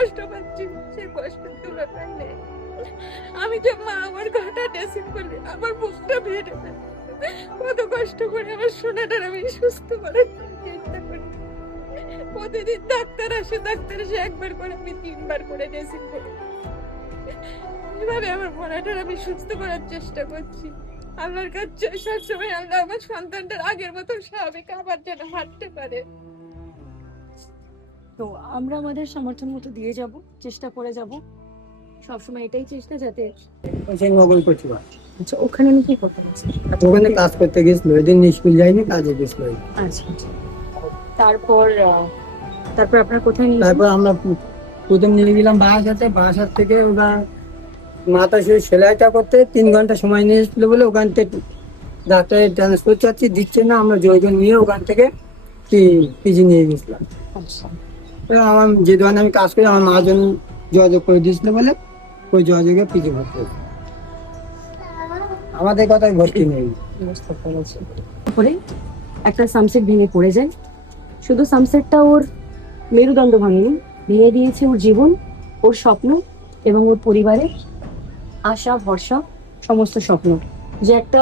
কষ্ট পাচ্ছি, সে কষ্টের তুলনায় নেই। আমি যে মা, আমার ঘাটা ড্রেসিং করলে আমার মুখটা ফেটে যায়। কত কষ্ট করে আমার সোনাটার আমি সুস্থ করার চেষ্টা করি। প্রতিদিন ডাক্তার আসে, ডাক্তার এসে একবার করে, আমি 3বার করে ড্রেসিং করি। এভাবে আমার মনাটার আমি সুস্থ করার চেষ্টা করছি। আল্লাহর কাছে সবসময় আল্লাহ আমার সন্তানটার আগের মতো স্বাভাবিক আবার যেন হাঁটতে পারে। তো আমরা আমাদের সামর্থ্য মতো দিয়ে যাব, চেষ্টা করে যাব সবসময়, এটাই চেষ্টা যাতে। সেই নগর করছি। আচ্ছা, ওখানে উনি কি করতে পারছেন? ওখানে কাজ করতে গেছিল, ওই দিন স্কুল যায়নি, কাজে গেছিল। আচ্ছা আচ্ছা। তারপর তারপর আপনার কোথায় নিয়ে তারপর আমরা প্রথম নিয়ে গেলাম বাসাতে, বাসার থেকে ওরা মাথা শুয়ে সেলাইটা করতে 3 ঘন্টা সময় নিয়েছিল বলে ওখান থেকে ডাক্তারের ট্রান্সফার চাচ্ছি, দিচ্ছে না। আমরা জয়জন নিয়ে ওখান থেকে পিজি নিয়ে গেছিলাম। আচ্ছা। এবার আমার যে দোকানে আমি কাজ করি, আমার মাজন যোগাযোগ করে দিয়েছিল বলে ওই যোগাযোগে পিজি ভর্তি হয়েছে। আমাদের কথায় ভর্তি নেই। বুঝতে পেরেছি। তারপরে একটা সামসেট ভেঙে পড়ে যায়। শুধু সামসেটটা ওর মেরুদণ্ড ভাঙেনি, ভেঙে দিয়েছে ওর জীবন, ওর স্বপ্ন এবং ওর পরিবারের আশা ভরসা, সমস্ত স্বপ্ন। যে একটা